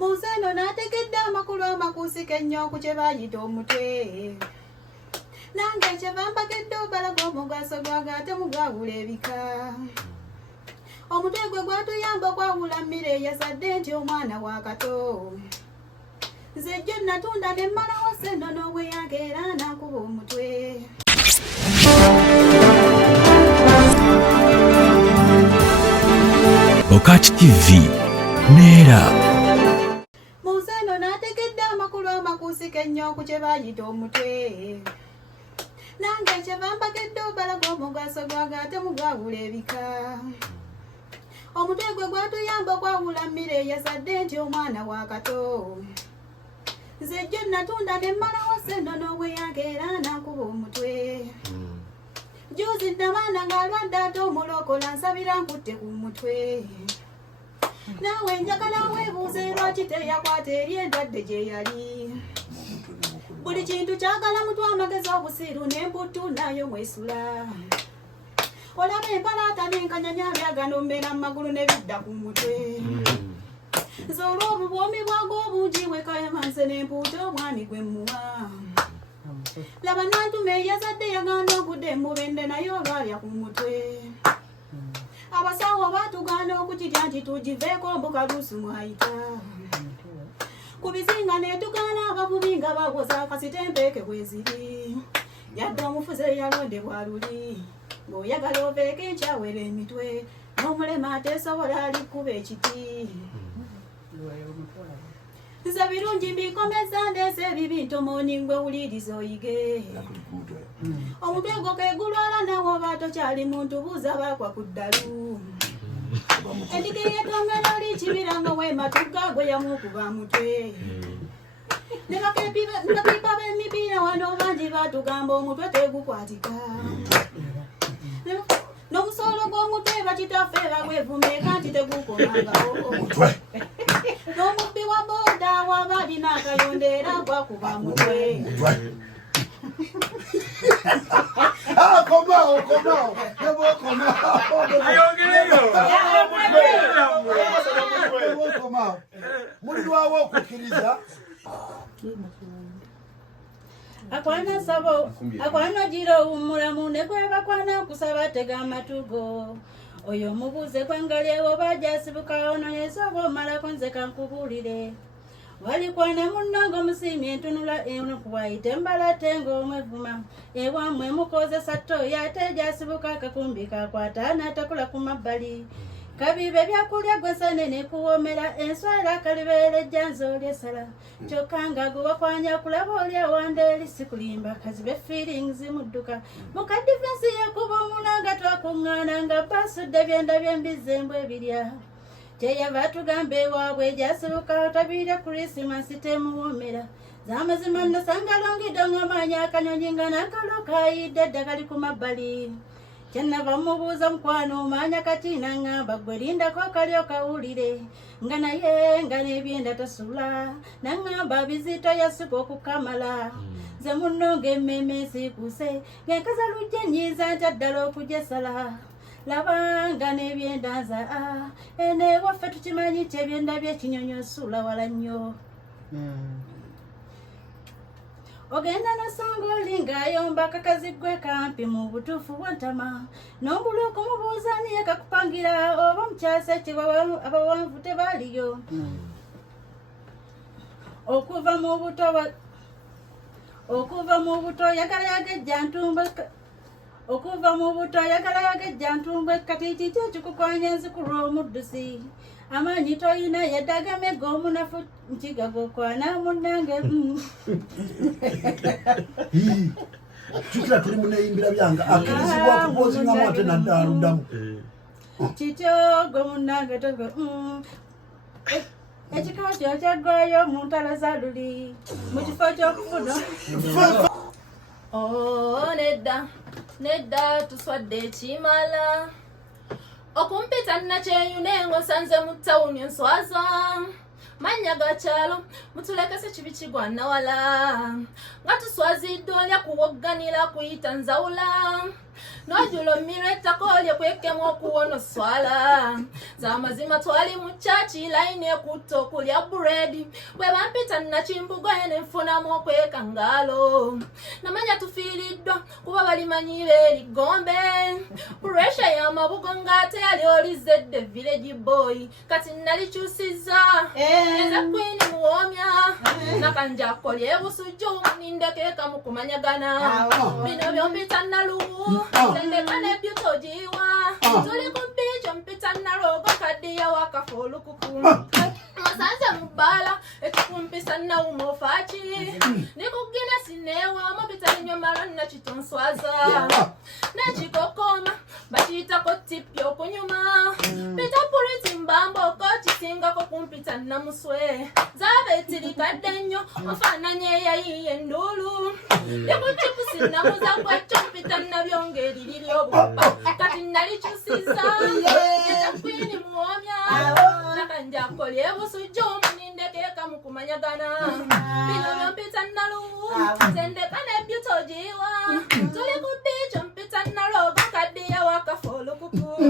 Museno nategedde amakulu amakuusika ennyo ku kye bayita omutwe. Nange kyeva mbagedde obalaga omugaso gwago ate mugawula ebika. Omutwe gwe gwatuyamba okwawula mmere eyasadde nti omwana wa kato. Nze jjo natunda ne mmalawo ssente n'obweyange era nakuba omutwe. Okati TV Neera. Museno nategedde amakulu amakuusika ennyo ku kye bayita omutwe. Nange kyeva mbagedde obalaga omugaso gwago ate mugawula ebika. Omutwe gwe gwatuyamba okwawula mmere eyasadde nti omwana wa kato. Nze jjo natunda ne mmalawo ssente n'obweyange era nakuba omutwe. Juzi namaana ng'alwadde ate omulokola nsabira nkutte ku mutwe. Naawe njagala weebuuze lwaki teyakwata eri endwadde gye yali. Buli kintu kyagala mutwe amagezi obusiiru n'emputtu nayo mwesula. Olaba empalaata n'enkanyanya byagano mbeera mu magulu ne bidda ku mutwe. Nze olw'obwo bwomi bwago obungi wekayamanse n'empuuta omwami gwe mmuwa. Laba nantuma eyazadde yaganda okudde mubende naye olwalya ku mutwe. Abasawo baatugaana okukirya nti tugiveeko mbukaluusi mwayita. Ku bizinga ne tugaana abavubi nga bawoza kasita empeeke bweziri. Yadde omufuzi eyalondebwa luli. Ng'oyagala oveeko enkyawera emitwe. N'omulema ateesobola alikuba ekiti. Nze birungi mbikomeza ndeese ebibi ntomooni ngwe wuliriza oyige. Omutwe gwo kegulwala nawe oba tokyali muntu buuza baakwa ku ddalu. Endiga eyetongera oli kibira nga weematugga gwe yamukuba mutwe. Ne bakiipa b'emipiira wano bangi baatugamba omutwe tegukwatika. N'omusolo gw'omutwe bakitaffe bagwevumeeka nti tegukomangawo. N'omubbi wa booda waba alina akayonda era gwakuba mutwe. Komao. Mulwawo okukkiriza. Akwana sabo, akwana jiro umulamu ne kwebakwana kusaba tega amatugo. Oyo mubuze kwangalye oba jasibuka ono yesobo mala konze kankubulire. Walikwana munongo musimye ntunula eno kuwaite mbala tengo omwevuma. Ewa mwe mukoze sato yate jasibuka kakumbika kwatana takula kumabbali. Kabibe byakulya gwesane ne kuwomera enswala kalibere janzo lyesala. Chokanga guwa kwanya kulaba olya wandeli sikulimba kazibe feelings mudduka. Muka defense yakuba mulanga twakungana nga basudde byenda byembizembwe birya. Cheya batugambe waabwe jasibuka otabire Christmas temuwomera. Zamazima nasanga longido ng'amanya akanyonyinga nakaloka idedda kali kumabbali. Kyenava mubuuza mukwano omanya kati nangamba gwe lindako kali okawulire. Nga naye nga n'ebyenda tasula. Nangamba bizito yasuka okukamala. Ze munno ng'emmeme siikuse. Ng'enkaza lujja nyiza nti addala okugyesala. Labanga n'ebyenda nza ene waffe tukimanyi nti ebyenda by'ekinyonyi osula wala nnyo. Ogenda nasanga oli ng'ayomba akakazi gwe kampi mu butuufu bw'entama. N'ombula okumubuuza niye kakupangira oba mukyasa ekiwa abawanvu tebaliyo. Okuva mu buto yagala yagejja ntumbwe. Okuva mu buto yagala yagejja ntumbwe katiiti kyo kikukwanya nzikulwa omuddusi. Amanyi toyina yaddagamega omunafu nkigagokwana munnange. Kikira tuli mu Neyimbira byange akirizibwa kupozinga mwate naddaluddamu. Kityo gwe munnange togo. Ekikaba kyo kyaggwayo mu ntalo za luli mu kifo ky'okufuna. Nedda tuswadde ekimala. Okumpita nakyeyune ng'osanze mu ttawuni nswaza. manya gachalo mutulekese chibikigwa nawala nga tuswaziddwa olya kuwogganira kuyita nzawula nojulo mireta kolye kwekemu okuwono swala zamazima twali mu chachi line ekuto kulya bread bwe bampita nakimbugo ene nfunamu okwekangalo namanya tufiiriddwa kuba balimanyiira erigombe pressure y'amabugo ng'ate yali olizedde village boy kati nalikyusiza eza queen muwomya nakanja kolye busujju nindekeeka mu kumanyagana bino byompita naluwu sendekane byutojiwa tuli kumpicho mpita narogo kadiya wakafolukuku masanze mubala ekikumpisa na umofachi nikugina sinewa mopita ninyomalo nachitonswaza nachikokoma bachitako tipi okunyuma pita puriti mbambo kochitingako kumpita namuswe zabetirikadde nnyo ofananye yayiye ndulu likuchipusinnamuza kwacho mpita nabyongeri liri obupa kati nalikyusiza echakwini muwomya nakanjakolye busujju munindekeka mukumanyagana bino byompita naluwu sendekane byutojiwa tuli kubicho mpita nalogo kadiya wakafolukuku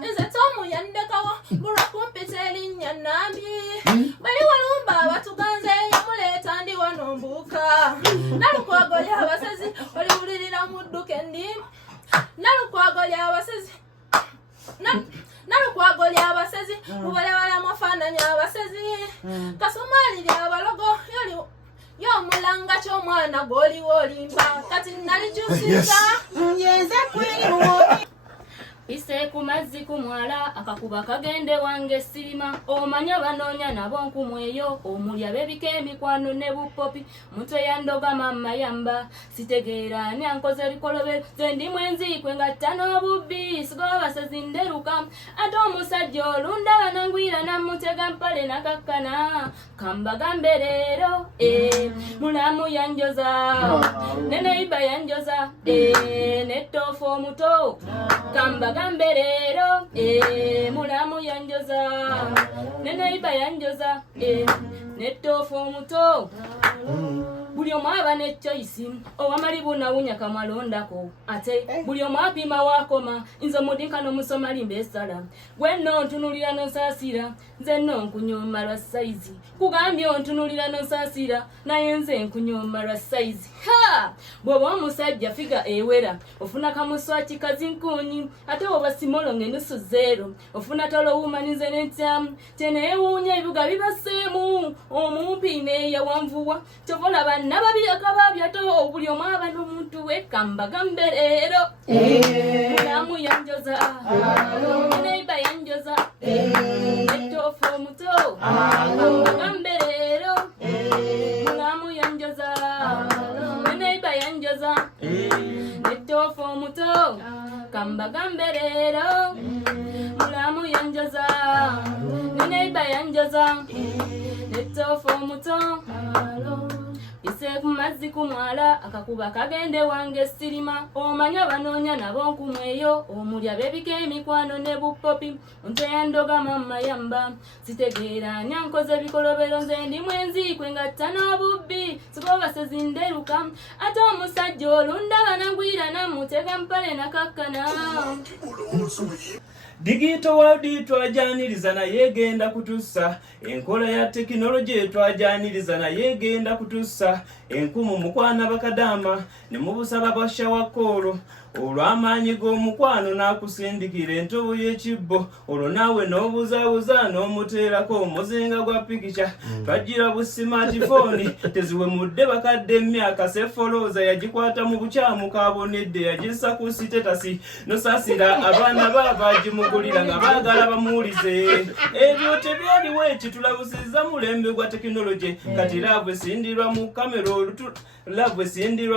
nze tomu yandekawo bulwa kumpita erinnya nambi bali walumba abatuganze yamuleeta ndi wanombuuka nalukwagolya abasezi oliwulirira mudduka endimu nalukwagolya abasezi mubalebala mwafaananya abasezi kasumaaliri abalogo y'omulanga ky'omwana gw'oliwo olimba kati nalikyusiza Yenze kwini muwomi ise ku mazzi ku mwala akakuba kagende wange sirima omanya banoonya nabo nkumweyo omuli ab'ebika emikwano ne bupopi mutwe yandoga mama yamba sitegeera ani ankoze ebikolobero ze ndi mwenzikwe ngatta n'obubbi sigoba basezi nderuka ate omusajja olundaba nangwira namutega mpale nakakkana kambagambe leero mulamu yanjoza ne Neyimbira yanjoza netoofu omuto kambagambe leero mulamu yanjoza ne Neyimbira yanjoza netoofu omuto buli omu aba ne choice owamali bunawunya kamalondako ate buli omu apima wakoma nze mudinkano musomali mbesala gwenno ntunulira nosasira nze nno nkunyoma lwa saizi kugambye ontunulira nosasira naye nze nkunyoma lwa saizi bw'oba omusajja figa ewera ofuna kamuswaki kazinkunyi ate oba simolo ng'enusu zero ofuna tolowumanize n'entyamu teneewuunya ebibuga bibaseemu omumpi neeyawanvuwa tovola banna babiri akababyato buli omu aba n'omuntu we kambagambe leero mulamu yanjoza Neyimbira yanjoza netoofu omuto kambagambe leero mulamu yanjoza Neyimbira yanjoza netoofu omuto kambagambe leero mulamu yanjoza Neyimbira yanjoza netoofu omuto ise ku mazzi ku mwala akakuba kagende wange sirima omanya banoonya nabo nkumweyo omuli ab'ebika emikwano ne bupopi mutwe yandoga mama yamba sitegeera ani ankoze ebikolobero nze ndi mwenzikwe ngatta n'obubbi sigoba basezi nderuka ate omusajja olundaba nangwira namutega mpale nakakkana Digital world twajaniriza naye genda kutussa enkola ya tekinology twajaniriza naye genda kutussa enkumu mukwana bakadama ne mubusaba bwa shawakolo olw'amaanyi g'omukwano n'akusindikira entobo y'ekibbo olwo naawe n'obuzaabuza n'omuteerako omuzinga gwa pikica twajjira bu smartphone teziwemudde bakadde emyaka sefolooza yagikwata mu bukyamu kaabonedde yagissa ku sitetasi nosasira abaana baabagimugulira nga baagala bamuwulize ebyo tebyaliwo ekitulabusizza mulembe gwa tekinology kati laavu esindirwa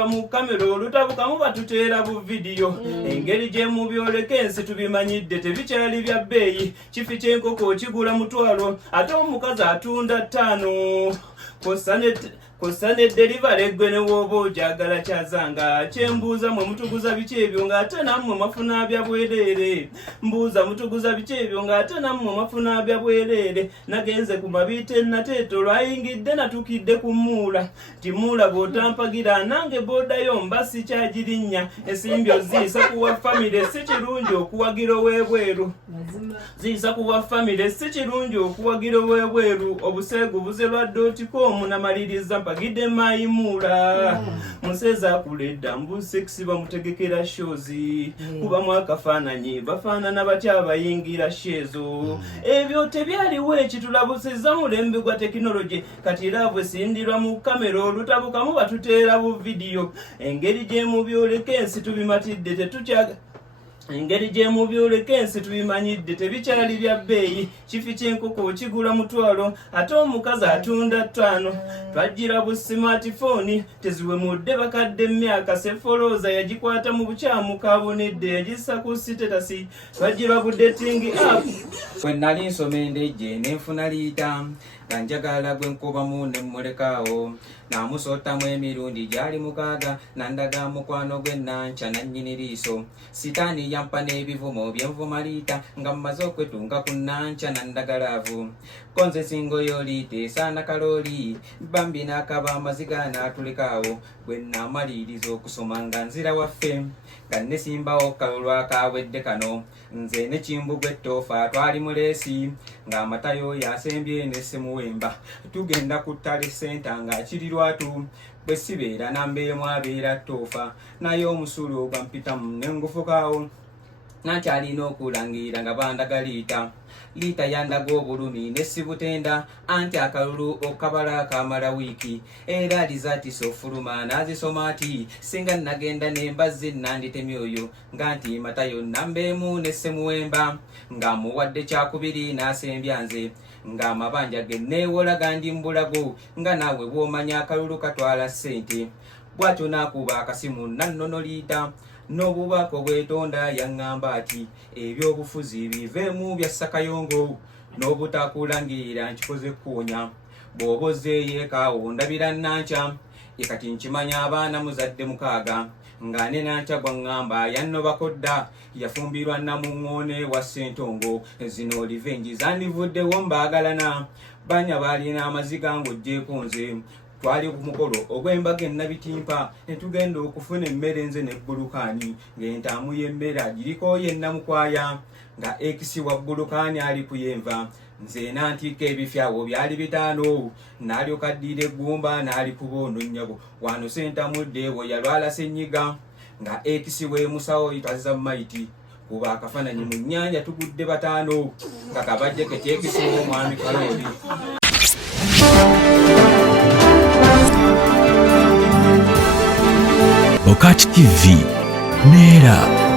mu kamera olutabukamu batuteera bu video engeri gye mubyoleka ensi tubimanyidde tebikyali bya bbeeyi kifi ky'enkoko kigula mutwalo ate omukazi atunda 5 kosa ne delivery eggwe ne wooba ogyagala kyazanga kyembuuza mwe mutuguza biki ebyo ng'ate nammwe mwafuna bya bwereere mbuuza mutuguza biki ebyo ng'ate nammwe mwafuna bya bwereere nagenze ku mabiite nateeto lwayingidde natukidde ku muula timuula bw'otampagira nange boodayo mba sikyagirinya ensimbi oziyisa kuwa famire si kirungi okuwagira ow'ebweru ziyisa kuwa famire si kirungi okuwagira ow'ebweru obuseegu buzelwadde otiko namaliriza mpagidde mayimuula museza akuledda mbu sexy bamutegekera shozi kubamu akafaananyi bafaanana batya abayingira shezo ebyo tebyaliwo ekitulabusizza mulembe gwa tekinologi kati era bwesindirwa mu kamera olutabukamu batuteera bu vidiyo engeri gye mubyoleka ensi tubimatidde tetukyaga engeri gye mubyoleka ensi tubimanyidde tebikyali bya bbeeyi kifi ky'enkoko kigula mutwalo ate omukazi atunda 5 twajjira bu smartphone teziwemudde bakadde emyaka sefolooza yagikwata mu bukyamu kabonedde yagissa ku sitetasi twajjira bu dating app bwe nali nsoma endejje nenfuna liita nga njagala gwe nkubamu ne mmulekaawo namusottamu emirundi gyali 6 nandaga mukwano gwe nanca nannyini liiso sitaani yampa n'ebivumo byenvuma liita nga mmaze okwetunga ku nanca nandagalaavu konze singo yoliita esaana kalooli bambi n'akaba amaziga n'atulekaawo bwe naamaliriza okusoma nga nzira waffe nga nesimbawo kalulu akawedde kano nze ne kimbugwe ettoofa twali muleesi ng'amatayo yasembye n'essemuwemba tugenda ku ttale senta ng'akiri lwatu bwe sibeera nambeemu abeera ttoofa naye omusulu bampitamu ne ngufukaawo nakyalina okulangira nga bandaga liita yandaga obulumi ne sibutenda anti akalulu okabala akamala wiiki era alizaatisa ofuluma n'azisoma ati singa nagenda nembazze nanditemyoyo nga nti matayo nambeemu ne ssemuwemba ng'amuwadde kyakubiri n'asembya nze ng'amabanja ge neewola gandi mbulago nga naawe bw'omanya akalulu katwala ssente bw'atyo n'akuba akasimu nannono liita n'obubaka obwetonda yaŋŋamba ati ebyobufuzi biveemu bya Sakayongo n'obutakulangirira nkikoze kuwonya bw'oba ozzeeyo ndabira nanca ye kati nkimanya abaana muzadde 6 nga ne nanca gwaŋŋamba yannobako dda yafumbirwa namuŋŋoone wa Ssentongo zino livengi zandivuddewo mbaagalana banya baalina amaziga ng'oggyeko nze twali ku mukolo ogw'embaga ennabitimpa ne tugenda okufuna emmere nze ne bbulukaani ng'entaamu y'emmere agiriko yenna mukwaya nga ekisi wa bbulukaani ali kuyenva nze nantiika ebifyawo byali 5 n'alyoka addira eggumba n'ali kuba ono nnyabo wano sentamudde we yalwala ssenyiga nga ekisi w'emusawo yitwaza mayiti kuba akafaananyi mu nnyanja tugudde 5 nga kabajje kekyekisi w'omwami Kalooli. Bokati TV Neera.